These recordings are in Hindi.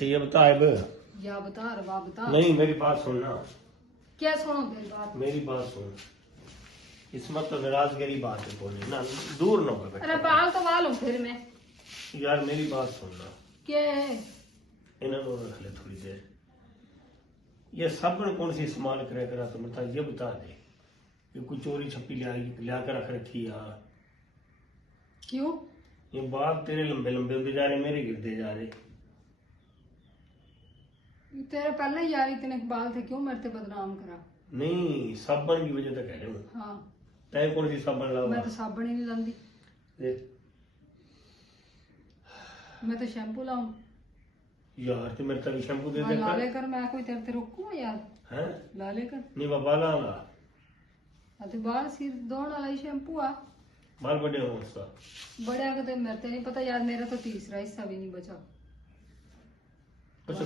अच्छा ये बता अब। या बता रवा बता। नहीं मेरी बात सुनना, क्या सुनो मेरी बात? मेरी बात सुन। इसमें तो नाराजगी बात है बोले ना, दूर न हो अरे बाल तो वाल हूँ फिर मैं। यार मेरी बात सुनना। क्या है? इन्होंने रख ले थोड़ी देर। ये सब कौन सी इस्तेमाल करे करा तो बता, ये बता दे कि कोई चोरी छप्पी लिया कर रख रखी यार। क्यों? ये बाल तेरे लंबे लंबे होते जा रहे, मेरे गिरते जा रहे। तेरे पहले ही यार इतने बाल थे, क्यों मेरे से बदनाम करा? नहीं साबन की वजह से कह रहे हो। हाँ तय कौन सी साबन लाओ? मैं तो साबुन ही नहीं लाती, देख मैं तो शैम्पू लाऊं। यार तो मेरे तक शैम्पू दे हाँ, दे ला कर। लेकर मैं कोई तेरे से रोकूंगा यार? हैं? ला लेकर। नहीं बाबा ला ला। तो बाल सिर धोने वाला ही शैम्पू आ। बाल बड़े हो उसका। बड़े का तो मेरे को नहीं पता यार, मेरा तो तीसरा हिस्सा भी नहीं बचा। अच्छा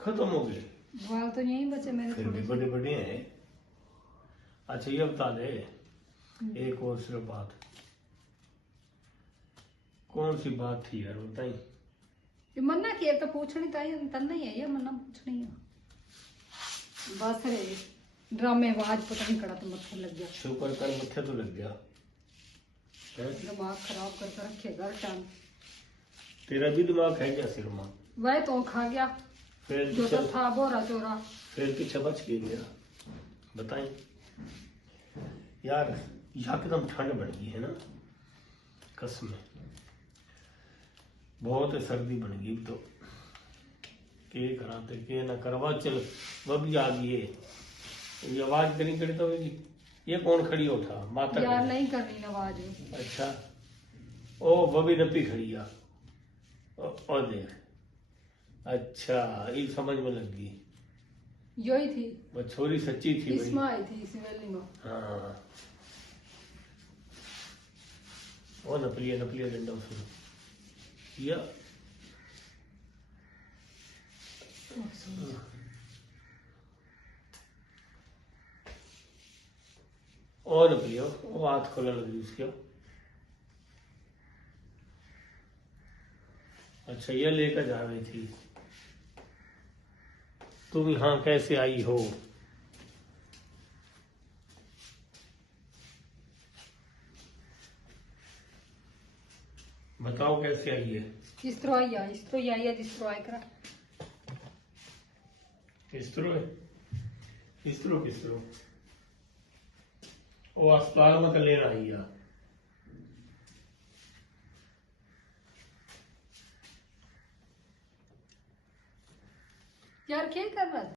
खत्म हो गए? बाल तो यही बचे मेरे फिर थोड़े भी से। बड़े बड़े हैं। अच्छा ये बता दे, एक और सिर्फ बात। कौन सी बात थी यार बताई? ये मन्ना की तो पूछनी तन्ना ही है, ये मन्ना पूछनी है बस रे। ड्रामेबाज पता नहीं कड़ा तो मत्थे लग गया। शुक्र कर मत्थे तो लग गया। हैं? दिमाग खराब करके रखेगा हर टाइम। तेरा भी दिमाग है क्या सिर में? वह तो खा गया फिर जो तो था बोरा चोरा। फिर पीछे बच गई मेरा। बताई यार, एकदम ठंड बढ़ गई है ना, कसम बहुत सर्दी बन गई तो के कराते के ना करवा। चल वो भी आ गई है, ये आवाज करी करी तो ये कौन खड़ी उठा माता यार खड़ी। नहीं करनी आवाज। अच्छा ओ वो भी नपी खड़ी आ। ओ देख, अच्छा ये समझ में लग गई, यो ही थी। वो छोरी सच्ची थी भाई। इसमें आई थी इस वेली में। हाँ वो नपलिया डंडा उसने किया। और नपलिया वो हाथ खोलने लगी उसके। अच्छा ये लेकर जा रही थी। तुम यहाँ कैसे आई हो? बताओ कैसे आई है? इस तरह आई है, इस तरह आई है, जिस तरह आई करा। किस तरह किस तरह वो अस्पताल में तो ले आई है। यार क्या कर रहा था?